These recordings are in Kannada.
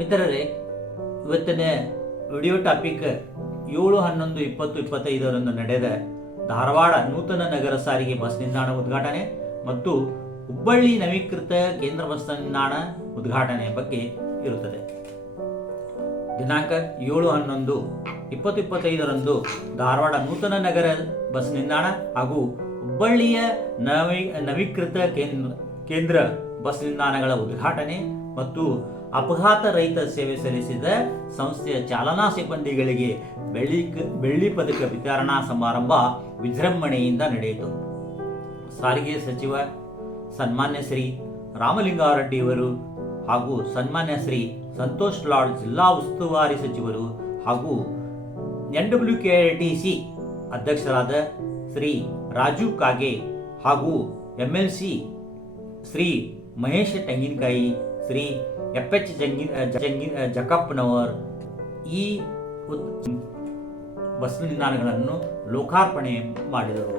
ಮಿತ್ರರೇ, ಇವತ್ತಿನ ವಿಡಿಯೋ ಟಾಪಿಕ್ ಏಳು ಹನ್ನೊಂದು ಇಪ್ಪತ್ತು ಇಪ್ಪತ್ತೈದರಂದು ನಡೆದ ಧಾರವಾಡ ನೂತನ ನಗರ ಸಾರಿಗೆ ಬಸ್ ನಿಲ್ದಾಣ ಉದ್ಘಾಟನೆ ಮತ್ತು ಹುಬ್ಬಳ್ಳಿ ನವೀಕೃತ ಕೇಂದ್ರ ಬಸ್ ನಿಲ್ದಾಣ ಉದ್ಘಾಟನೆ ಬಗ್ಗೆ ಇರುತ್ತದೆ. ದಿನಾಂಕ ಏಳು ಹನ್ನೊಂದು ಇಪ್ಪತ್ತು ಇಪ್ಪತ್ತೈದರಂದು ಧಾರವಾಡ ನೂತನ ನಗರ ಬಸ್ ನಿಲ್ದಾಣ ಹಾಗೂ ಹುಬ್ಬಳ್ಳಿಯ ನವೀ, ನವೀಕೃತ ಕೇಂದ್ರ ಕೇಂದ್ರ ಬಸ್ ನಿಲ್ದಾಣಗಳ ಉದ್ಘಾಟನೆ ಮತ್ತು ಅಪಘಾತ ರಹಿತ ಸೇವೆ ಸಲ್ಲಿಸಿದ ಸಂಸ್ಥೆಯ ಚಾಲನಾ ಸಿಬ್ಬಂದಿಗಳಿಗೆ ಬೆಳ್ಳಿ ಬೆಳ್ಳಿ ಪದಕ ವಿತರಣಾ ಸಮಾರಂಭ ವಿಜೃಂಭಣೆಯಿಂದ ನಡೆಯಿತು. ಸಾರಿಗೆ ಸಚಿವ ಸನ್ಮಾನ್ಯ ಶ್ರೀ ರಾಮಲಿಂಗಾರೆಡ್ಡಿಯವರು ಹಾಗೂ ಸನ್ಮಾನ್ಯ ಶ್ರೀ ಸಂತೋಷ್ ಲಾಡ್ ಜಿಲ್ಲಾ ಉಸ್ತುವಾರಿ ಸಚಿವರು ಹಾಗೂ N W K T C ಅಧ್ಯಕ್ಷರಾದ ಶ್ರೀ ರಾಜು ಕಾಗೆ ಹಾಗೂ M L C Shri Mahesh Tenginakayi, Shri F H Jangi Jangi Jakappanavar ಈ ಬಸ್ ನಿಲ್ದಾಣಗಳನ್ನು ಲೋಕಾರ್ಪಣೆ ಮಾಡಿದರು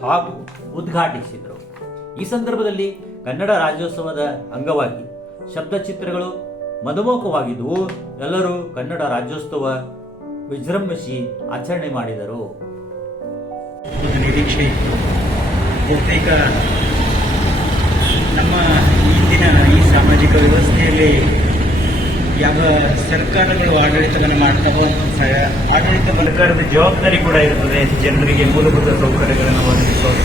ಹಾಗೂ ಉದ್ಘಾಟಿಸಿದರು. ಈ ಸಂದರ್ಭದಲ್ಲಿ ಕನ್ನಡ ರಾಜ್ಯೋತ್ಸವದ ಅಂಗವಾಗಿ ಶಬ್ದಚಿತ್ರಗಳು ಮಧುಮುಖವಾಗಿದ್ದವು ಎಲ್ಲರೂ ಕನ್ನಡ ರಾಜ್ಯೋತ್ಸವ ವಿಜೃಂಭಿಸಿ ಆಚರಣೆ ಮಾಡಿದರು. ನಿರೀಕ್ಷೆ ಬಹುತೇಕ ನಮ್ಮ ಈ ಸಾಮಾಜಿಕ ವ್ಯವಸ್ಥೆಯಲ್ಲಿ ಯಾವ ಸರ್ಕಾರಗಳು ಆಡಳಿತವನ್ನು ಮಾಡ್ತಾವೋ ಆಡಳಿತ ಸರ್ಕಾರದ ಜವಾಬ್ದಾರಿ ಕೂಡ ಇರ್ತದೆ. ಜನರಿಗೆ ಮೂಲಭೂತ ಸೌಕರ್ಯಗಳನ್ನು ಒದಗಿಸೋದು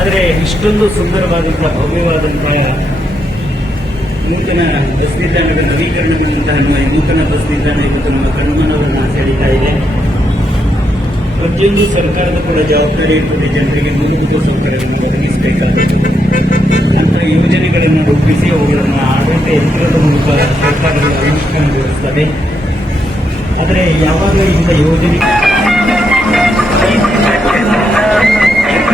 ಆದರೆ ಇಷ್ಟೊಂದು ಸುಂದರವಾದಂತಹ ಭವ್ಯವಾದಂತಹ ನೂತನ ಬಸ್ ನಿಲ್ದಾಣದ ಈ ನೂತನ ಬಸ್ ನಿಲ್ದಾಣ ಇವತ್ತು ನಮ್ಮ ಕಣ್ಮನವನ್ನು ಸೆಳೀತಾ ಇದೆ. ಪ್ರತಿಯೊಂದು ಸರ್ಕಾರದ ಕೂಡ ಜವಾಬ್ದಾರಿ ಇರ್ತದೆ ಜನರಿಗೆ ಮೂಲಭೂತ ಸೌಕರ್ಯಗಳನ್ನು ಒದಗಿಸಬೇಕಾದದ್ದು ನಂತರ ಯೋಜನೆಗಳನ್ನು ರೂಪಿಸಿ ಅವುಗಳನ್ನು ಆಡಳಿತ ಯಂತ್ರದ ಮೂಲಕ ಸರ್ಕಾರಗಳು ಅನುಷ್ಠಾನಗೊಳಿಸ್ತದೆ ಆದರೆ ಯಾವಾಗ ಇಂಥ ಯೋಜನೆ ಎಂಡಿ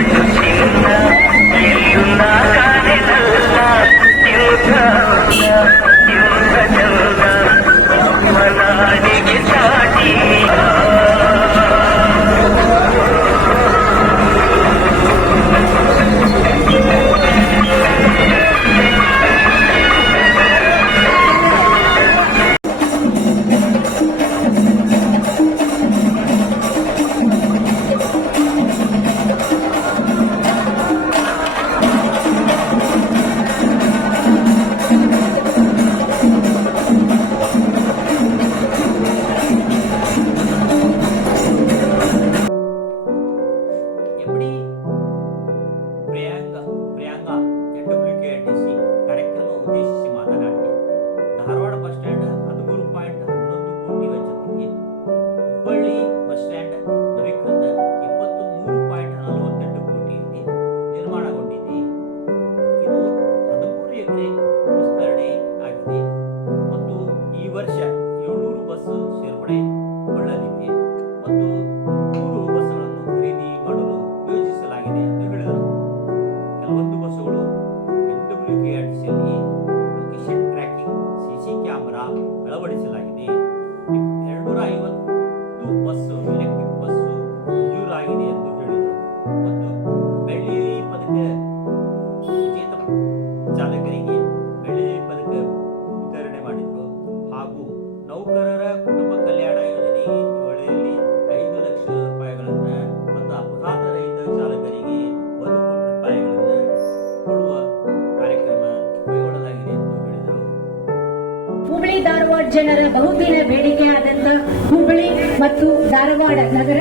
ಜನರ ಬಹುದಿನ ಬೇಡಿಕೆಯಾದಂತಹ ಹುಬ್ಬಳ್ಳಿ ಮತ್ತು ಧಾರವಾಡ ನಗರ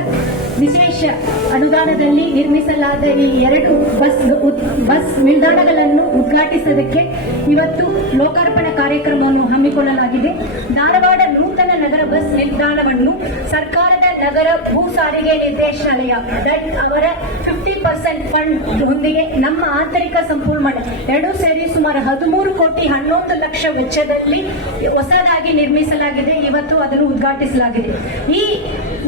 ವಿಶೇಷ ಅನುದಾನದಲ್ಲಿ ನಿರ್ಮಿಸಲಾದ ಈ ಎರಡು ಬಸ್ ಬಸ್ ನಿಲ್ದಾಣಗಳನ್ನು ಉದ್ಘಾಟಿಸುವುದಕ್ಕೆ ಇವತ್ತು ಲೋಕಾರ್ಪಣೆ ಕಾರ್ಯಕ್ರಮವನ್ನು ಹಮ್ಮಿಕೊಳ್ಳಲಾಗಿದೆ. ಧಾರವಾಡ ನೂತನ ನಗರ ಬಸ್ ನಿಲ್ದಾಣವನ್ನು ಸರ್ಕಾರದ ನಗರ ಭೂ ಸಾರಿಗೆ ನಿರ್ದೇಶನಾಲಯ ದಟ್ ಅವರ ಫಿಫ್ಟಿ ಪರ್ಸೆಂಟ್ ಫಂಡ್ ಹೊಂದಿಗೆ ನಮ್ಮ ಆಂತರಿಕ ಸಂಪೂರ್ಣ ಎರಡೂ ಸೇರಿ ಸುಮಾರು ಹದಿಮೂರು ಕೋಟಿ ಹನ್ನೊಂದು ಲಕ್ಷ ವೆಚ್ಚದಲ್ಲಿ ಹೊಸದಾಗಿ ನಿರ್ಮಿಸಲಾಗಿದೆ. ಇವತ್ತು ಅದನ್ನು ಉದ್ಘಾಟಿಸಲಾಗಿದೆ. ಈ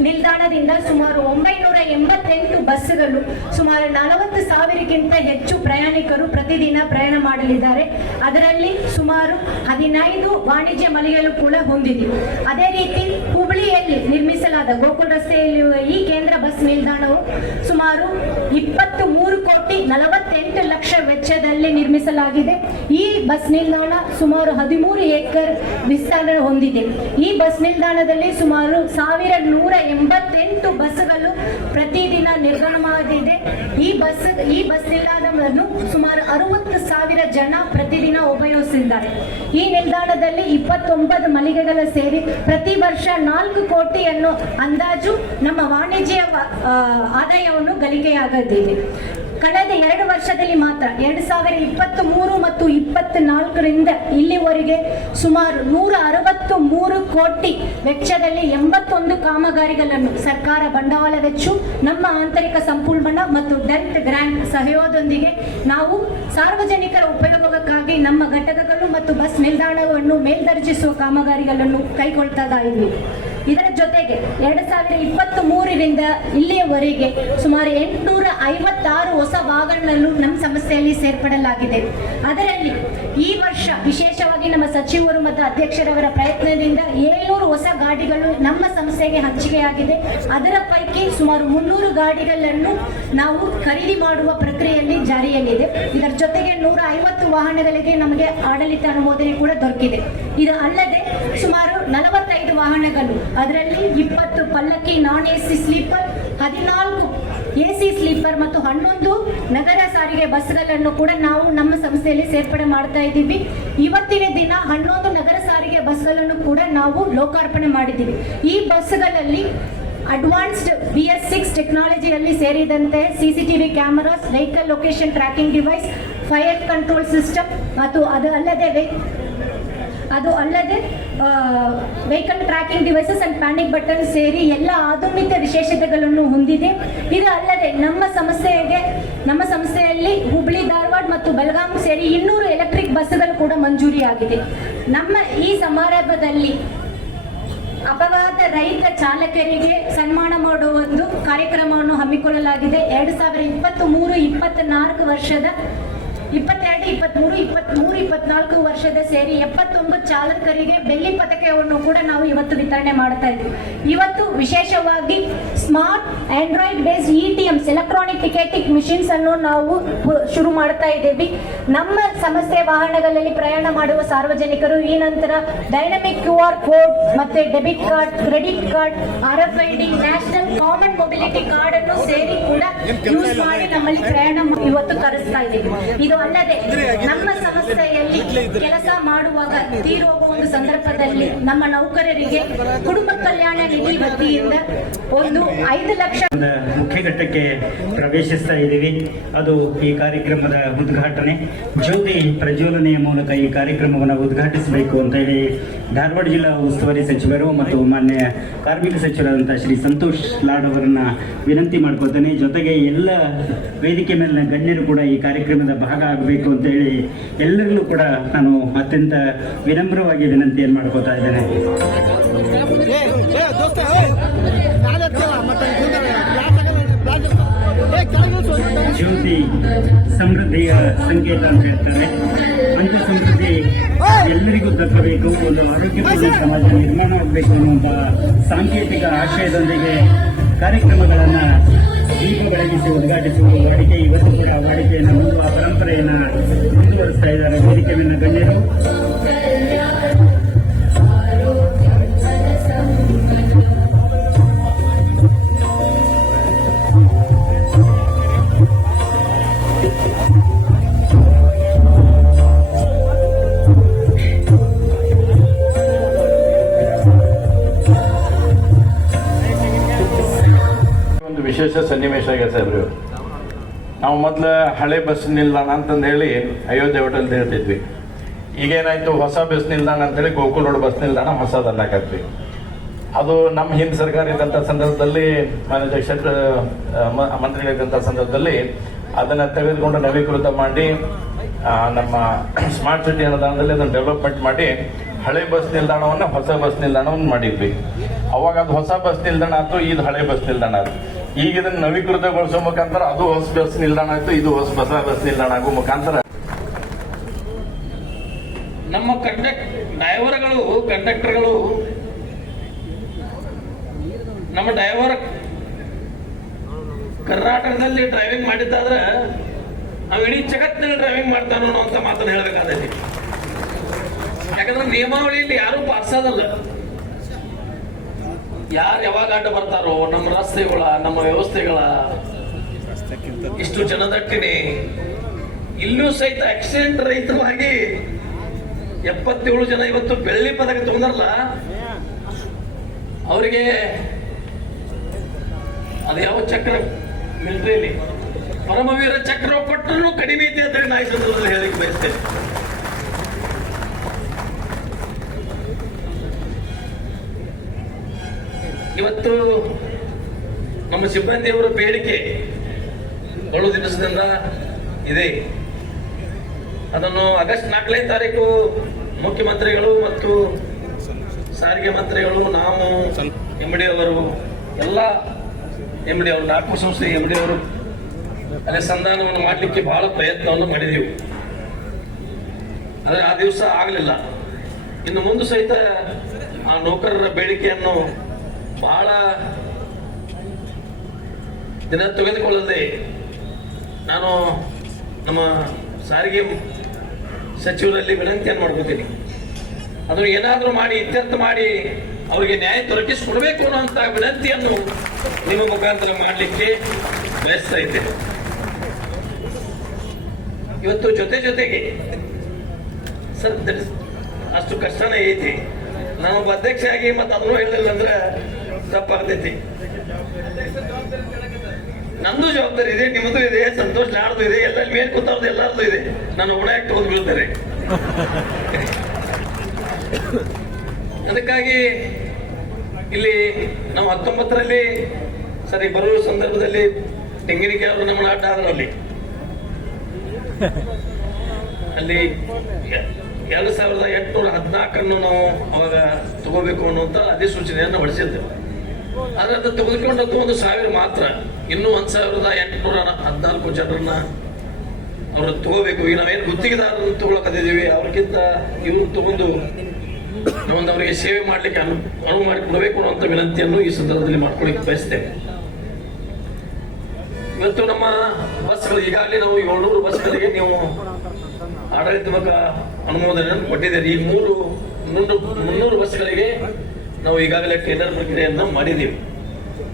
ನಿಲ್ದಾಣದಿಂದ ಸುಮಾರು ಒಂಬೈನೂರ ಎಂಬತ್ತೆಂಟು ಬಸ್ಸುಗಳು ಸುಮಾರು ನಲವತ್ತು ಸಾವಿರಕ್ಕಿಂತ ಹೆಚ್ಚು ಪ್ರಯಾಣಿಕರು ಪ್ರತಿದಿನ ಪ್ರಯಾಣ ಮಾಡಲಿದ್ದಾರೆ. ಅದರಲ್ಲಿ ಸುಮಾರು ಹದಿನೈದು ವಾಣಿಜ್ಯ ಮಳಿಗೆಗಳು ಕೂಡ ಹೊಂದಿದೆ. ಅದೇ ರೀತಿ ಹುಬ್ಳಿಯಲ್ಲಿ ನಿರ್ಮಿಸಲಾದ ಗೋಕುಲ್ ರಸ್ತೆಯಲ್ಲಿರುವ ಈ ಕೇಂದ್ರ ಬಸ್ ನಿಲ್ದಾಣವು ಸುಮಾರು ಇಪ್ಪತ್ತು ಮೂರು ಕೋಟಿ ನಲವತ್ತೆಂಟು ಲಕ್ಷ ವೆಚ್ಚದಲ್ಲಿ ನಿರ್ಮಿಸಲಾಗಿದೆ. ಈ ಬಸ್ ನಿಲ್ದಾಣ ಸುಮಾರು ಹದಿಮೂರು ಏಕರ್ ವಿಸ್ತಾರ ಹೊಂದಿದೆ. ಈ ಬಸ್ ನಿಲ್ದಾಣದಲ್ಲಿ ಸುಮಾರು ಸಾವಿರ ನೂರ ಎಂಬತ್ತೆಂಟು ಬಸ್ಗಳು ಪ್ರತಿದಿನ ನಿರ್ಗಮನವಾಗಿದೆ ಈ ಬಸ್ ಈ ಬಸ್ ನಿಲ್ದಾಣವನ್ನು ಸುಮಾರು ಅರವತ್ತು ಸಾವಿರ ಜನ ಪ್ರತಿದಿನ ಉಪಯೋಗಿಸಿದ್ದಾರೆ. ಈ ನಿಲ್ದಾಣದಲ್ಲಿ ಇಪ್ಪತ್ತೊಂಬತ್ತು ಮಳಿಗೆಗಳ ಸೇರಿ ಪ್ರತಿ ವರ್ಷ ನಾಲ್ಕು ಕೋಟಿಯನ್ನು ಅಂದಾಜು ನಮ್ಮ ವಾಣಿಜ್ಯ ಆದಾಯವನ್ನು ಗಳಿಕೆಯಾಗದಿದೆ ಕಳೆದ ಎರಡು ವರ್ಷದಲ್ಲಿ ಮಾತ್ರ ಎರಡು ಸಾವಿರ ಇಪ್ಪತ್ತ್ ಮೂರು ಮತ್ತು ಇಪ್ಪತ್ತ್ ನಾಲ್ಕರಿಂದ ಇಲ್ಲಿವರೆಗೆ ಸುಮಾರು ನೂರ ಅರವತ್ತು ಮೂರು ಕೋಟಿ ವೆಚ್ಚದಲ್ಲಿ ಎಂಬತ್ತೊಂದು ಕಾಮಗಾರಿಗಳನ್ನು ಸರ್ಕಾರ ಬಂಡವಾಳ ವೆಚ್ಚ, ನಮ್ಮ ಆಂತರಿಕ ಸಂಪೂರ್ಣ ಮತ್ತು ಡೆಲ್ತ್ ಗ್ರಾಂಟ್ ಸಹಯೋಗದೊಂದಿಗೆ ನಾವು ಸಾರ್ವಜನಿಕರ ಉಪಯೋಗಕ್ಕಾಗಿ ನಮ್ಮ ಘಟಕಗಳು ಮತ್ತು ಬಸ್ ನಿಲ್ದಾಣವನ್ನು ಮೇಲ್ದರ್ಜಿಸುವ ಕಾಮಗಾರಿಗಳನ್ನು ಕೈಗೊಳ್ತಾ ಇದ್ದೀವಿ ಇದರ ಜೊತೆಗೆ ಎರಡು ಸಾವಿರ ಇಪ್ಪತ್ತ್ ಮೂರರಿಂದ ಇಲ್ಲಿಯವರೆಗೆ ಸುಮಾರು ಎಂಟುನೂರ ಐವತ್ತಾರು ಹೊಸ ವಾಹನಗಳನ್ನು ನಮ್ಮ ಸಂಸ್ಥೆಯಲ್ಲಿ ಸೇರ್ಪಡಲಾಗಿದೆ ಅದರಲ್ಲಿ ಈ ವರ್ಷ ವಿಶೇಷವಾಗಿ ನಮ್ಮ ಸಚಿವರು ಮತ್ತು ಅಧ್ಯಕ್ಷರವರ ಪ್ರಯತ್ನದಿಂದ ಏಳ್ನೂರು ಹೊಸ ಗಾಡಿಗಳು ನಮ್ಮ ಸಂಸ್ಥೆಗೆ ಹಂಚಿಕೆಯಾಗಿದೆ. ಅದರ ಪೈಕಿ ಸುಮಾರು ಮುನ್ನೂರು ಗಾಡಿಗಳನ್ನು ನಾವು ಖರೀದಿ ಮಾಡುವ ಪ್ರಕ್ರಿಯೆಯಲ್ಲಿ ಜಾರಿಯಲ್ಲಿದೆ. ಇದರ ಜೊತೆಗೆ ನೂರ ಐವತ್ತು ವಾಹನಗಳಿಗೆ ನಮಗೆ ಆಡಳಿತ ಅನುಮೋದನೆ ಕೂಡ ದೊರಕಿದೆ. ಇದು ಅಲ್ಲದೆ ಸುಮಾರು ನಲವತ್ತೈದು ವಾಹನಗಳು. ಅದರಲ್ಲಿ ಇಪ್ಪತ್ತು Pallakki non A C sleeper, ಹದಿನಾಲ್ಕು ಎ ಸಿ ಸ್ಲೀಪರ್ ಮತ್ತು ಹನ್ನೊಂದು ನಗರ ಸಾರಿಗೆ ಬಸ್ಗಳನ್ನು ಕೂಡ ನಾವು ನಮ್ಮ ಸಂಸ್ಥೆಯಲ್ಲಿ ಸೇರ್ಪಡೆ ಮಾಡ್ತಾ ಇದ್ದೀವಿ. ಇವತ್ತಿನ ದಿನ ಹನ್ನೊಂದು ನಗರ ಸಾರಿಗೆ ಬಸ್ಗಳನ್ನು ಕೂಡ ನಾವು ಲೋಕಾರ್ಪಣೆ ಮಾಡಿದ್ದೀವಿ. ಈ ಬಸ್ಗಳಲ್ಲಿ ಅಡ್ವಾನ್ಸ್ಡ್ ಬಿ ಎಸ್ ಸಿಕ್ಸ್ ಟೆಕ್ನಾಲಜಿಯಲ್ಲಿ ಸೇರಿದಂತೆ CCTV cameras, vehicle location tracking device, fire control system ಮತ್ತು ಅದು ಅಲ್ಲದೆ ವೆ- ಅದು ಅಲ್ಲದೆ vehicle tracking devices and panic button ಸೇರಿ ಎಲ್ಲ ಆಧುನಿಕ ವಿಶೇಷತೆಗಳನ್ನು ಹೊಂದಿದೆ. ಇದು ಅಲ್ಲದೆ ನಮ್ಮ ಸಂಸ್ಥೆಗೆ ನಮ್ಮ ಸಂಸ್ಥೆಯಲ್ಲಿ ಹುಬ್ಳಿ, ಧಾರವಾಡ ಮತ್ತು ಬೆಳಗಾಂ ಸೇರಿ ಇನ್ನೂರು ಎಲೆಕ್ಟ್ರಿಕ್ ಬಸ್ಗಳು ಕೂಡ ಮಂಜೂರಿಯಾಗಿದೆ. ನಮ್ಮ ಈ ಸಮಾರಂಭದಲ್ಲಿ ಅಪಘಾತ ರಹಿತ ಚಾಲಕರಿಗೆ ಸನ್ಮಾನ ಮಾಡುವ ಒಂದು ಕಾರ್ಯಕ್ರಮವನ್ನು ಹಮ್ಮಿಕೊಳ್ಳಲಾಗಿದೆ. ಎರಡು ಸಾವಿರ ಇಪ್ಪತ್ತ್ ಮೂರು ಇಪ್ಪತ್ನಾಲ್ಕು ವರ್ಷದ, ಇಪ್ಪತ್ತೆರಡು ಇಪ್ಪತ್ತ್ಮೂರು ಇಪ್ಪತ್ತ್ಮೂರು ಇಪ್ಪತ್ನಾಲ್ಕು ವರ್ಷದ ಸೇರಿ ಎಪ್ಪತ್ತೊಂಬತ್ತು ಚಾಲಕರಿಗೆ ಬೆಳ್ಳಿ ಪದಕವನ್ನು ಕೂಡ ನಾವು ಇವತ್ತು ವಿತರಣೆ ಮಾಡ್ತಾ ಇದ್ದೀವಿ ಇವತ್ತು ವಿಶೇಷವಾಗಿ smart Android based E T Ms electronic ticketing machines ಅನ್ನು ನಾವು ಶುರು ಮಾಡ್ತಾ ಇದ್ದೀವಿ. ನಮ್ಮ ಸಂಸ್ಥೆ ವಾಹನಗಳಲ್ಲಿ ಪ್ರಯಾಣ ಮಾಡುವ ಸಾರ್ವಜನಿಕರು, ಈ ನಂತರ ಡೈನಮಿಕ್ ಕ್ಯೂ ಆರ್ ಕೋಡ್ ಮತ್ತೆ debit card credit card R F I D national common mobility card ಅನ್ನು ಸೇರಿ ಕೂಡ ಯೂಸ್ ಮಾಡಿ ನಮ್ಮಲ್ಲಿ ಪ್ರಯಾಣ ಇವತ್ತು ಕರೆಸ್ತಾ ಇದ್ದೀವಿ. ಇದು ಅಲ್ಲದೆ ನಮ್ಮ ಸಂಸ್ಥೆಯಲ್ಲಿ ಕೆಲಸ ಮಾಡುವಾಗ ತೀರೋಗುವ ಒಂದು ಸಂದರ್ಭದಲ್ಲಿ ನಮ್ಮ ನೌಕರರಿಗೆ ಕುಟುಂಬ ಕಲ್ಯಾಣ ನಿಧಿ ವತಿಯಿಂದ ಒಂದು ಐದು ಲಕ್ಷ ಒಂದು ಮುಖ್ಯ ಘಟ್ಟಕ್ಕೆ ಪ್ರವೇಶಿಸ್ತಾ ಇದ್ದೀವಿ. ಅದು ಈ ಕಾರ್ಯಕ್ರಮದ ಉದ್ಘಾಟನೆ. ಜ್ಯೋತಿ ಪ್ರಜ್ವಲನೆಯ ಮೂಲಕ ಈ ಕಾರ್ಯಕ್ರಮವನ್ನು ಉದ್ಘಾಟಿಸಬೇಕು ಅಂತ ಹೇಳಿ ಧಾರವಾಡ ಜಿಲ್ಲಾ ಉಸ್ತುವಾರಿ ಸಚಿವರು ಮತ್ತು ಮಾನ್ಯ ಕಾರ್ಮಿಕ ಸಚಿವರಾದಂತಹ ಶ್ರೀ ಸಂತೋಷ್ ಲಾಡ್ ಅವರನ್ನ ವಿನಂತಿ ಮಾಡ್ಕೋತೇನೆ ಜೊತೆಗೆ ಎಲ್ಲ ವೇದಿಕೆ ಮೇಲಿನ ಗಣ್ಯರು ಕೂಡ ಈ ಕಾರ್ಯಕ್ರಮದ ಭಾಗ ಆಗಬೇಕು ಅಂತ ಹೇಳಿ ಎಲ್ಲರಿಗೂ ಕೂಡ ನಾನು ಅತ್ಯಂತ ವಿನಮ್ರವಾಗಿ ಏನ್ ಮಾಡ್ಕೋತಾ ಇದ್ದೇನೆ. ಜ್ಯೋತಿ ಸಮೃದ್ಧಿಯ ಸಂಕೇತ ಅಂತ ಹೇಳ್ತಾರೆ. ಒಂದು ಸಮೃದ್ಧಿ ಎಲ್ಲರಿಗೂ ತಪ್ಪಬೇಕು ಒಂದು ಆರೋಗ್ಯಪೂರ್ಣ ಸಮಾಜ ನಿರ್ಮಾಣ ಆಗಬೇಕು ಅನ್ನುವಂತಹ ಸಾಂಕೇತಿಕ ಆಶಯದೊಂದಿಗೆ ಕಾರ್ಯಕ್ರಮಗಳನ್ನು ದೀಪ ಬೆಳಗಿಸಿ ಉದ್ಘಾಟಿಸುವ ವಾಡಿಕೆ, ಇವತ್ತು ಕೂಡ ಆ ವಾಡಿಕೆಯನ್ನು ಮುಂದುವ ಪರಂಪರೆಯನ್ನು ಮುಂದುವರಿಸ್ತಾ ಇದ್ದಾರೆ. ವೇದಿಕೆ ಮೇಲಿನ ಗಣ್ಯರು. ವಿಶೇಷ ಸನ್ನಿವೇಶ ಆಗಿದೆ ಸಾಹೇಬ್ರು. ನಾವು ಮೊದಲು ಹಳೆ ಬಸ್ ನಿಲ್ದಾಣ ಅಂತಂದು ಹೇಳಿ ಅಯೋಧ್ಯೆ ಹೋಟೆಲ್ ಹೇಳ್ತಿದ್ವಿ ಈಗೇನಾಯಿತು ಹೊಸ ಬಸ್ ನಿಲ್ದಾಣ ಅಂತೇಳಿ ಗೋಕುಲ್ ರೋಡ್ ಬಸ್ ನಿಲ್ದಾಣ ಹೊಸದನ್ನ ಅನ್ನಕತ್ವಿ ಅದು ನಮ್ಮ ಹಿಂದೆ ಸರ್ಕಾರ ಇದ್ದಂಥ ಸಂದರ್ಭದಲ್ಲಿ ಮಾನ್ಯ ಕ್ಷೇತ್ರ ಮಂತ್ರಿಗಳಿದ್ದಂಥ ಸಂದರ್ಭದಲ್ಲಿ ಅದನ್ನ ತೆಗೆದುಕೊಂಡು ನವೀಕೃತ ಮಾಡಿ ನಮ್ಮ ಸ್ಮಾರ್ಟ್ ಸಿಟಿ ಅನುದಾನದಲ್ಲಿ ಅದನ್ನು ಡೆವಲಪ್ಮೆಂಟ್ ಮಾಡಿ ಹಳೆ ಬಸ್ ನಿಲ್ದಾಣವನ್ನು ಹೊಸ ಬಸ್ ನಿಲ್ದಾಣವನ್ನು ಮಾಡಿದ್ವಿ. ಅವಾಗ ಅದು ಹೊಸ ಬಸ್ ನಿಲ್ದಾಣ ಆಯ್ತು ಇದು ಹಳೆ ಬಸ್ ನಿಲ್ದಾಣ ಆಯ್ತು ಈಗ ಇದನ್ನ ನವೀಕೃತಗೊಳಿಸೋ ಮುಖಾಂತರ ಅದು ಹೊಸ ಬಸ್ ನಿಲ್ದಾಣ ಆಯ್ತು, ಇದು ಹೊಸ ಹೊಸ ಬಸ್ ನಿಲ್ದಾಣ ಆಗೋ ಮುಖಾಂತರ. ನಮ್ಮ ಕಂಡಕ್ಟ್ ಡ್ರೈವರ್ಗಳು ಕಂಡಕ್ಟರ್ಗಳು ನಮ್ಮ ಡ್ರೈವರ್ ಕರ್ನಾಟಕದಲ್ಲಿ ಡ್ರೈವಿಂಗ್ ಮಾಡಿದ್ದಾದ್ರೆ ನಾವು ಇಡೀ ಜಗತ್ತಿನಲ್ಲಿ ಡ್ರೈವಿಂಗ್ ಮಾಡ್ತಾನೋ ಅಂತ ಮಾತನ್ನು ಹೇಳಬೇಕಾದಲ್ಲಿ ಯಾಕಂದ್ರೆ ನಿಯಮಾವಳಿಯಲ್ಲಿ ಯಾರೂ ಪಾಲಿಸೋದಲ್ಲ ಯಾರು ಯಾವಾಗ ಅಡ್ಡ ಬರ್ತಾರೋ, ನಮ್ಮ ರಸ್ತೆಗಳ, ನಮ್ಮ ವ್ಯವಸ್ಥೆಗಳ. ಇಷ್ಟು ಜನದಟ್ಟಿನಿ ಇಲ್ಲೂ ಸಹಿತ ಆಕ್ಸಿಡೆಂಟ್ ರಹಿತವಾಗಿ ಎಪ್ಪತ್ತೇಳು ಜನ ಇವತ್ತು ಬೆಳ್ಳಿ ಪದಕ ತಗೊಂಡಾರಲ್ಲ? ಅವರಿಗೆ ಅದು ಯಾವ ಚಕ್ರ? ಮಿಲ್ಟ್ರಿಯಲ್ಲಿ ಪರಮವೀರ ಚಕ್ರ ಕೊಟ್ಟರು ಕಡಿಮೆ ಇದೆ ಅಂತ ನಾಯಿ ಸಂದರ್ಭದಲ್ಲಿ ಹೇಳಿಕ್ಕೆ ಬಯಸ್ತೇನೆ. ಇವತ್ತು ನಮ್ಮ ಸಿಬ್ಬಂದಿಯವರ ಬೇಡಿಕೆ ಏಳು ದಿವಸದಿಂದ ಇದೆ. ಅದನ್ನು ಆಗಸ್ಟ್ ನಾಲ್ಕನೇ ತಾರೀಕು ಮುಖ್ಯಮಂತ್ರಿಗಳು ಮತ್ತು ಸಾರಿಗೆ ಮಂತ್ರಿಗಳು, ನಾವು ಎಂ ಡಿ ಅವರು, ಎಲ್ಲ ಎಂ ಡಿ ಅವರು ನಾಲ್ಕು ಸಂಸ್ಥೆ ಎಂ ಡಿ ಅವರು ಅಲ್ಲಿ ಸಂಧಾನವನ್ನು ಮಾಡಲಿಕ್ಕೆ ಬಹಳ ಪ್ರಯತ್ನವನ್ನು ಮಾಡಿದೆವು. ಆದರೆ ಆ ದಿವಸ ಆಗಲಿಲ್ಲ. ಇನ್ನು ಮುಂದೆ ಸಹಿತ ಆ ನೌಕರರ ಬೇಡಿಕೆಯನ್ನು ಬಹಳ ದಿನ ತೆಗೆದುಕೊಳ್ಳದೆ ನಾನು ನಮ್ಮ ಸಾರಿಗೆ ಸಚಿವರಲ್ಲಿ ವಿನಂತಿಯನ್ನು ಮಾಡ್ಕೋತೀನಿ. ಅದನ್ನು ಏನಾದರೂ ಮಾಡಿ ಇತ್ಯರ್ಥ ಮಾಡಿ ಅವರಿಗೆ ನ್ಯಾಯ ದೊರಕಿಸಿಕೊಡ್ಬೇಕು ಅನ್ನುವಂಥ ವಿನಂತಿಯನ್ನು ನಿಮ್ಮ ಮುಖಾಂತರ ಮಾಡಲಿಕ್ಕೆ ಬಯಸ್ತಾ ಇದ್ದೇನೆ. ಇವತ್ತು ಜೊತೆ ಜೊತೆಗೆ ಸರ್, ಅಷ್ಟು ಕಷ್ಟನೇ ಐತಿ. ನಾನೊಬ್ಬ ಅಧ್ಯಕ್ಷ ಆಗಿ ಮತ್ತೆ ಅದನ್ನು ಹೇಳಿಲ್ಲ ಅಂದ್ರೆ ತಪ್ಪಾಗ್ತೈತಿ. ನಂದು ಜವಾಬ್ದಾರಿ ಇದೆ, ನಿಮ್ಮದು ಇದೆ, ಸಂತೋಷ ಆಡ್ದು ಇದೆ ಎಲ್ಲ ಮೇಲೆ ಕೂತಾರ್ದು ಎಲ್ಲಾರ್ದು ಇದೆ. ನಾನು ಒಣ ಯಾಕೆ ತಗೊಂಡು ಬೀಳ್ತಾರೆ? ಅದಕ್ಕಾಗಿ ಇಲ್ಲಿ ನಾವು ಹತ್ತೊಂಬತ್ತರಲ್ಲಿ ಸರಿ ಬರುವ ಸಂದರ್ಭದಲ್ಲಿ ತೆಂಗಿನಕಾಯಿ ಅವರು ನಮ್ಮ ಆಟ ಆದ್ರಲ್ಲಿ ಅಲ್ಲಿ ಎರಡು ಸಾವಿರದ ಎಂಟುನೂರ ಹದಿನಾಲ್ಕನ್ನು ನಾವು ಅವಾಗ ತಗೋಬೇಕು ಅನ್ನುವಂತ ಅಧಿಸೂಚನೆಯನ್ನು ಹೊರಡಿಸಿದ್ದೆವು. ಆದ್ರೆ ತೆಗೆದುಕೊಂಡಕ್ಕೂ ಒಂದು ಸಾವಿರ ಮಾತ್ರ. ಇನ್ನೂ ಒಂದ್ ಸಾವಿರದ ಎಂಟುನೂರ ಹದಿನಾಲ್ಕು ಜನರನ್ನ ಅವ್ರನ್ನ ತಗೋಬೇಕು. ಈಗ ನಾವೇನು ಗುತ್ತಿಗೆದಾರರನ್ನು ತಗೊಳಕತ್ತಿದ್ದೀವಿ ಅವ್ರಿಗಿಂತ ಇವ್ರು ತಗೊಂಡು ಒಂದು ಅವರಿಗೆ ಸೇವೆ ಮಾಡ್ಲಿಕ್ಕೆ ಅನು, ಅನುವು ಮಾಡಿ ಕೊಡಬೇಕು ಅನ್ನುವಂಥ ವಿನಂತಿಯನ್ನು ಈ ಸಂದರ್ಭದಲ್ಲಿ ಮಾಡ್ಕೊಳ್ಳಿಕ್ಕೆ ಬಯಸ್ತೇವೆ ಇವತ್ತು ನಮ್ಮ ಬಸ್ಗಳು ಈಗಾಗಲೇ ನಾವು ಏಳ್ನೂರು ಬಸ್ಗಳಿಗೆ ನೀವು ಆಡಳಿತಾತ್ಮಕ ಅನುಮೋದನೆಯನ್ನು ಕೊಟ್ಟಿದ್ದೀರಿ. ಈ ಮೂರು ಮುನ್ನೂರು ಮುನ್ನೂರು ಬಸ್ಗಳಿಗೆ ನಾವು ಈಗಾಗಲೇ ಟೆಂಡರ್ ಪ್ರಕ್ರಿಯೆಯನ್ನು ಮಾಡಿದೀವಿ.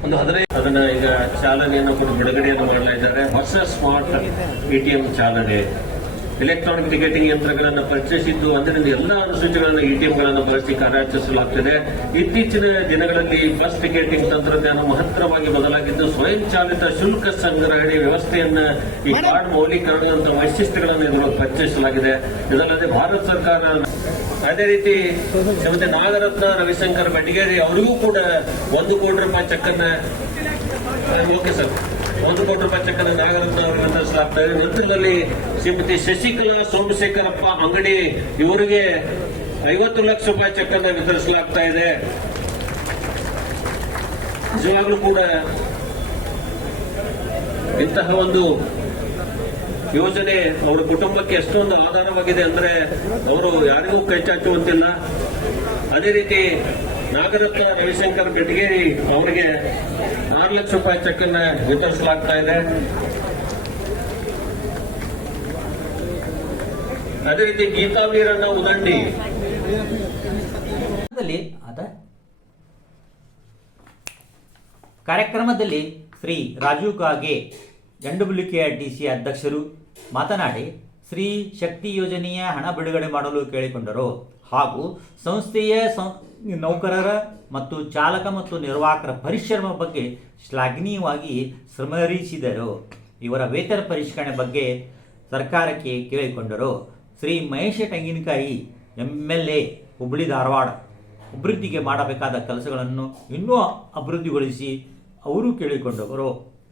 ಒಂದು ಹದಿನೈದು ಅದನ್ನ ಈಗ ಚಾಲನೆಯನ್ನು ಕೂಡ ಬಿಡುಗಡೆಯನ್ನು ಮಾಡಲಿದ್ದಾರೆ ಹೊಸ ಸ್ಮಾರ್ಟ್ ಎಟಿಎಂ ಚಾಲನೆ. ಎಲೆಕ್ಟ್ರಾನಿಕ್ ಟಿಕೆಟಿಂಗ್ ಯಂತ್ರಗಳನ್ನು ಪರಿಚಯಿಸಿದ್ದು ಅದರಿಂದ ಎಲ್ಲಾ ಅನುಸೂಚಿಗಳನ್ನು ಎಟಿಎಂಗಳನ್ನು ಬಳಸಿ ಕಾರ್ಯಾಚರಿಸಲಾಗುತ್ತಿದೆ ಇತ್ತೀಚಿನ ದಿನಗಳಲ್ಲಿ ಬಸ್ ಟಿಕೆಟಿಂಗ್ ತಂತ್ರಜ್ಞಾನ ಮಹತ್ತರವಾಗಿ ಬದಲಾಗಿದ್ದು ಸ್ವಯಂಚಾಲಿತ ಶುಲ್ಕ ಸಂಗ್ರಹಣೆ ವ್ಯವಸ್ಥೆಯನ್ನ ಈ ಕಾರ್ಡ್ ಮೌಲ್ಯೀಕರಣದಂತಹ ವೈಶಿಷ್ಟ್ಯಗಳನ್ನು ಇದರಲ್ಲಿ ಪರಿಚಯಿಸಲಾಗಿದೆ. ಇದಲ್ಲದೆ ಭಾರತ ಸರ್ಕಾರ ಅದೇ ರೀತಿ ಶ್ರೀಮತಿ ನಾಗರತ್ನ ರವಿಶಂಕರ್ ಬೆಟಗೇರಿ ಅವರಿಗೂ ಕೂಡ ಒಂದು ಕೋಟಿ ರೂಪಾಯಿ ಚೆಕ್ ಅನ್ನ ಓಕೆ ಸರ್. ಒಂದು ಕೋಟಿ ರೂಪಾಯಿ ಚೆಕ್ ನಾಗರತ್ನ ವಿತರಿಸಲಾಗ್ತಾ ಇದೆ. ಶ್ರೀಮತಿ ಶಶಿಕಲಾ ಸೋಮಶೇಖರಪ್ಪ ಅಂಗಡಿ ಇವರಿಗೆ ಐವತ್ತು ಲಕ್ಷ ರೂಪಾಯಿ ಚೆಕ್ ಅನ್ನು ವಿತರಿಸಲಾಗ್ತಾ ಇದೆ. ನಿಜವಾಗ್ಲೂ ಕೂಡ ಇಂತಹ ಒಂದು ಯೋಜನೆ ಅವರ ಕುಟುಂಬಕ್ಕೆ ಎಷ್ಟೊಂದು ಆಧಾರವಾಗಿದೆ ಅಂದ್ರೆ ಅವರು ಯಾರಿಗೂ ಕೈ ಚಾಚುವಂತಿಲ್ಲ. ಅದೇ ರೀತಿ ನಾಗರತ್ನ ರವಿಶಂಕರ್ ಬೆಟಗೇರಿ ಅವರಿಗೆ ಆರು ಲಕ್ಷ ರೂಪಾಯಿ ಚೆಕ್ ಅನ್ನ ವಿತರಿಸಲಾಗ್ತಾ ಇದೆ. ಅದೇ ರೀತಿ ಗೀತಾ ನೀರನ್ನ ಉದಂಡಿ ಕಾರ್ಯಕ್ರಮದಲ್ಲಿ ಶ್ರೀ ರಾಜೀವ್ ಕಾಗೆ ಎನ್ಡಬ್ಲ್ಯೂ ಕೆ ಡಿ ಸಿ ಅಧ್ಯಕ್ಷರು ಮಾತನಾಡಿ, ಶ್ರೀ ಶಕ್ತಿ ಯೋಜನೆಯ ಹಣ ಬಿಡುಗಡೆ ಮಾಡಲು ಕೇಳಿಕೊಂಡರು ಹಾಗೂ ಸಂಸ್ಥೆಯ ನೌಕರರ ಮತ್ತು ಚಾಲಕ ಮತ್ತು ನಿರ್ವಾಹಕರ ಪರಿಶ್ರಮ ಬಗ್ಗೆ ಶ್ಲಾಘನೀಯವಾಗಿ ಶ್ರಮಹರಿಸಿದರು. ಇವರ ವೇತನ ಪರಿಷ್ಕರಣೆ ಬಗ್ಗೆ ಸರ್ಕಾರಕ್ಕೆ ಕೇಳಿಕೊಂಡರು. Shri Mahesh Tenginakai M L A Hubballi Dharwad. ಅಭಿವೃದ್ಧಿಗೆ ಮಾಡಬೇಕಾದ ಕೆಲಸಗಳನ್ನು ಇನ್ನೂ ಅಭಿವೃದ್ಧಿಗೊಳಿಸಿ ಅವರು ಕೇಳಿಕೊಂಡವರು.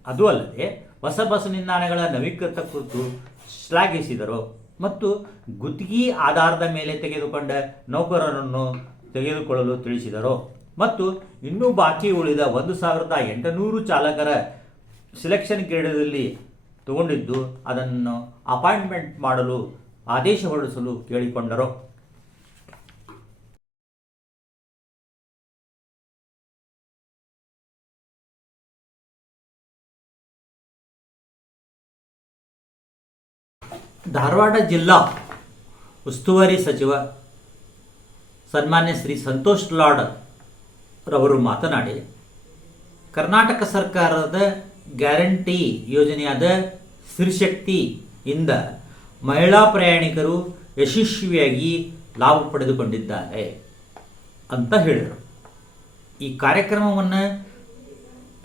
ಅದು ಅಲ್ಲದೆ ಹೊಸ ಬಸ್ ನಿಲ್ದಾಣಗಳ ನವೀಕೃತ ಕುರಿತು ಶ್ಲಾಘಿಸಿದರು ಮತ್ತು ಗುತ್ತಿಗೆ ಆಧಾರದ ಮೇಲೆ ತೆಗೆದುಕೊಂಡ ನೌಕರರನ್ನು ತೆಗೆದುಕೊಳ್ಳಲು ತಿಳಿಸಿದರು. ಮತ್ತು ಇನ್ನೂ ಬಾಕಿ ಉಳಿದ ಒಂದು ಸಾವಿರದ ಎಂಟುನೂರು ಚಾಲಕರ ಸಿಲೆಕ್ಷನ್ ಕ್ರೀಡೆಯಲ್ಲಿ ತಗೊಂಡಿದ್ದು ಅದನ್ನು ಅಪಾಯಿಂಟ್ಮೆಂಟ್ ಮಾಡಲು ಆದೇಶ ಹೊರಡಿಸಲು ಕೇಳಿಕೊಂಡರು. ಧಾರವಾಡ ಜಿಲ್ಲಾ ಉಸ್ತುವಾರಿ ಸಚಿವ ಸನ್ಮಾನ್ಯ ಶ್ರೀ ಸಂತೋಷ್ ಲಾಡ್ ರವರು ಮಾತನಾಡಿ, ಕರ್ನಾಟಕ ಸರ್ಕಾರದ ಗ್ಯಾರಂಟಿ ಯೋಜನೆಯಾದ ಸ್ತ್ರೀಶಕ್ತಿಯಿಂದ ಮಹಿಳಾ ಪ್ರಯಾಣಿಕರು ಯಶಸ್ವಿಯಾಗಿ ಲಾಭ ಪಡೆದುಕೊಂಡಿದ್ದಾರೆ ಅಂತ ಹೇಳಿದರು. ಈ ಕಾರ್ಯಕ್ರಮವನ್ನು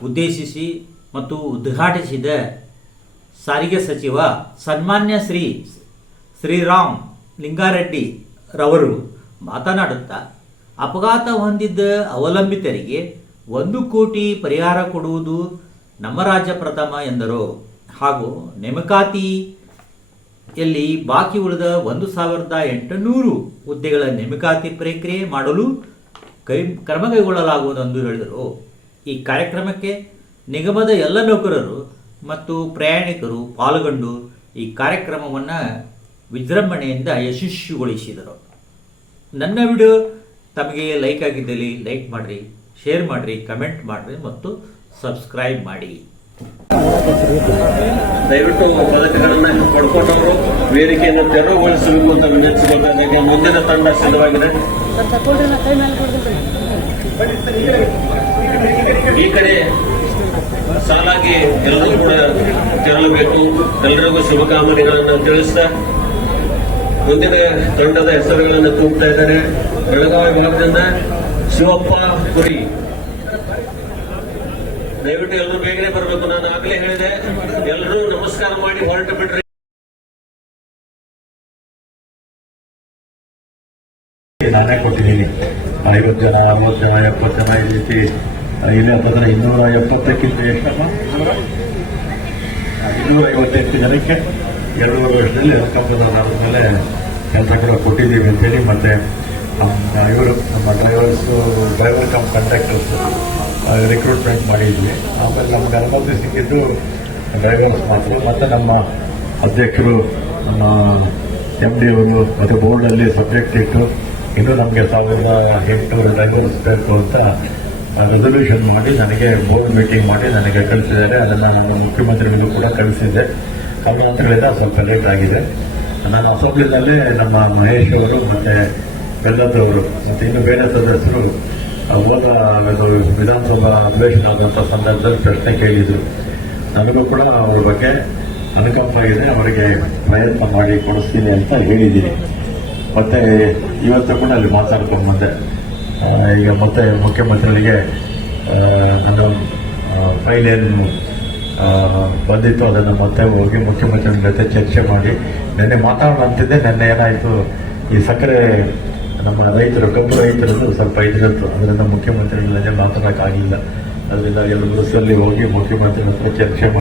ಉದ್ದೇಶಿಸಿ ಮತ್ತು ಉದ್ಘಾಟಿಸಿದ ಸಾರಿಗೆ ಸಚಿವ ಸನ್ಮಾನ್ಯ ಶ್ರೀ ಶ್ರೀರಾಮ್ ಲಿಂಗಾರೆಡ್ಡಿ ರವರು ಮಾತನಾಡುತ್ತಾ ಅಪಘಾತ ಹೊಂದಿದ್ದ ಅವಲಂಬಿತರಿಗೆ ಒಂದು ಕೋಟಿ ಪರಿಹಾರ ಕೊಡುವುದು ನಮ್ಮ ರಾಜ್ಯ ಪ್ರಥಮ ಎಂದರು. ಹಾಗೂ ನೇಮಕಾತಿಯಲ್ಲಿ ಬಾಕಿ ಉಳಿದ ಒಂದು ಸಾವಿರದ ಎಂಟುನೂರು ಹುದ್ದೆಗಳ ನೇಮಕಾತಿ ಪ್ರಕ್ರಿಯೆ ಮಾಡಲು ಕೈ, ಕ್ರಮ ಕೈಗೊಳ್ಳಲಾಗುವುದು ಎಂದು ಹೇಳಿದರು. ಈ ಕಾರ್ಯಕ್ರಮಕ್ಕೆ ನಿಗಮದ ಎಲ್ಲ ನೌಕರರು ಮತ್ತು ಪ್ರಯಾಣಿಕರು ಪಾಲ್ಗೊಂಡು ಈ ಕಾರ್ಯಕ್ರಮವನ್ನು ವಿಜೃಂಭಣೆಯಿಂದ ಯಶಸ್ವಿಗೊಳಿಸಿದರು. ನನ್ನ ವಿಡಿಯೋ ತಮಗೆ ಲೈಕ್ ಆಗಿದ್ದಲ್ಲಿ ಲೈಕ್ ಮಾಡಿರಿ ಶೇರ್ ಮಾಡಿರಿ ಕಮೆಂಟ್ ಮಾಡಿರಿ ಮತ್ತು ಸಬ್ಸ್ಕ್ರೈಬ್ ಮಾಡಿ. ದಯವಿಟ್ಟು ಪದಕಗಳನ್ನು ಪಡ್ಕೊಂಡವರು, ವೇದಿಕೆಯನ್ನು ತೆರವುಗೊಳಿಸಬೇಕು ಅಂತ ವಿನಂತಿಸಬೇಕಾಗಿದೆ ಮುಂದಿನ ತಂಡ ಸಿದ್ಧವಾಗಿದೆ. ಈ ಕಡೆ ಸಾಲಾಗಿ ಎಲ್ಲರೂ ಕೂಡ ತೆರಳಬೇಕು. ಎಲ್ಲರಿಗೂ ಶುಭಕಾಮನೆಗಳನ್ನು ತಿಳಿಸ್ತಾ ಮುಂದಿನ ತಂಡದ ಹೆಸರುಗಳನ್ನು ತುಂಬುತ್ತಾ ಇದ್ದಾರೆ. ಬೆಳಗಾವಿ ಭಾಗದಿಂದ ಶಿವಪ್ಪ ಪುರಿ ದಯವಿಟ್ಟು ಎಲ್ಲರೂ ಬೇಗನೆ ಬರಬೇಕು. ನಾನು ಆಗ್ಲೇ ಹೇಳಿದೆ, ಎಲ್ಲರೂ ನಮಸ್ಕಾರ ಮಾಡಿ ಹೊರಟು ಬಿಡ್ರಿ ನಾನೇ ಕೊಟ್ಟಿದ್ದೀನಿ. ಐವತ್ತು ಜನ, ಅರವತ್ತು ಜನ, ಎಪ್ಪತ್ತು ಜನ, ಈ ರೀತಿ ಇಲ್ಲ ಅಂತಂದ್ರೆ ಇನ್ನೂರ ಎಪ್ಪತ್ತಕ್ಕಿಂತ ಎಷ್ಟಮ್ಮ ಇನ್ನೂರ ಐವತ್ತೆಂಟು ಜನಕ್ಕೆ. ಎರಡೂವರೆ ವರ್ಷದಲ್ಲಿ ಹೆಲಿಕಾಪ್ಟರ್ ಆದಮೇಲೆ ಕೆಲಸ ಕೂಡ ಕೊಟ್ಟಿದ್ದೀವಿ ಅಂತೇಳಿ, ಮತ್ತೆ ನಮ್ಮ ಇವರು ನಮ್ಮ drivers driver cum conductors recruitment ಮಾಡಿದ್ವಿ. ಆಮೇಲೆ ನಮ್ಗೆ ಅನುಮತಿ ಸಿಕ್ಕಿದ್ದು ಡ್ರೈವರ್ಸ್ ಮಾತ್ರ. ಮತ್ತು ನಮ್ಮ ಅಧ್ಯಕ್ಷರು, ನಮ್ಮ ಎಂ ಡಿ ಅವರು, ಮತ್ತು ಬೋರ್ಡಲ್ಲಿ ಸಬ್ಜೆಕ್ಟ್ ಇಟ್ಟು ಇನ್ನು ನಮಗೆ ಸಾವಿರದ ಎಂಟುನೂರು ಡ್ರೈವರ್ಸ್ ಬೇಕು ಅಂತ ರೆಸೊಲ್ಯೂಷನ್ ಮಾಡಿ, ನನಗೆ ಬೋರ್ಡ್ ಮೀಟಿಂಗ್ ಮಾಡಿ ನನಗೆ ಕಳಿಸಿದ್ದಾರೆ. ಅದನ್ನು ನಮ್ಮ ಮುಖ್ಯಮಂತ್ರಿಗಳಿಗೂ ಕೂಡ ಕಳಿಸಿದ್ದೆ. ಕಾರಣಾಂತರಗಳಿಂದ ಸ್ವಲ್ಪ ಲೇಟ್ ಆಗಿದೆ. ನಾನು ಅಸೆಂಬ್ಲಿನಲ್ಲಿ ನಮ್ಮ ಮಹೇಶ್ ಅವರು ಮತ್ತೆ ಬೆಲ್ಲದವರು ಮತ್ತೆ ಇನ್ನು ಬೇರೆ ಸದಸ್ಯರು ಹೋದ ವಿಧಾನಸಭಾ ಅಧಿವೇಶನ ಆದಂಥ ಸಂದರ್ಭದಲ್ಲಿ ಪ್ರಶ್ನೆ ಕೇಳಿದ್ರು. ನನಗೂ ಕೂಡ ಅವ್ರ ಬಗ್ಗೆ ಅನುಕಂಪ ಇದೆ, ಅವರಿಗೆ ಪ್ರಯತ್ನ ಮಾಡಿ ಕೊಡಿಸ್ತೀನಿ ಅಂತ ಹೇಳಿದ್ದೀನಿ. ಮತ್ತೆ ಇವತ್ತು ಕೂಡ ಅಲ್ಲಿ ಮಾತಾಡ್ಕೊಂಡು ಬಂದೆ. ಈಗ ಮತ್ತೆ ಮುಖ್ಯಮಂತ್ರಿಗಳಿಗೆ ನನ್ನ ಫೈಲ್ ಏನು ಬಂದಿತ್ತು. ಅದನ್ನು ಮತ್ತೆ ಹೋಗಿ ಮುಖ್ಯಮಂತ್ರಿಗಳ ಜೊತೆ ಚರ್ಚೆ ಮಾಡಿ ನಿನ್ನೆ ಮಾತಾಡೋಣ ಅಂತಿದ್ದೆ. ನಿನ್ನೆ ಏನಾಯಿತು, ಈ ಸಕ್ಕರೆ ನಮ್ಮ ರೈತರು, ಕಬ್ಬು ರೈತರದ್ದು ಸ್ವಲ್ಪ ಇದಿರುತ್ತು ಅದರಿಂದ ಮುಖ್ಯಮಂತ್ರಿಗಳ ಜೊತೆ ಮಾತಾಡೋಕ್ಕಾಗಿಲ್ಲ. ಅದರಿಂದ ಎಲ್ಲ ಬಸ್ಸಲ್ಲಿ ಹೋಗಿ ಮುಖ್ಯಮಂತ್ರಿ ಜೊತೆ ಚರ್ಚೆ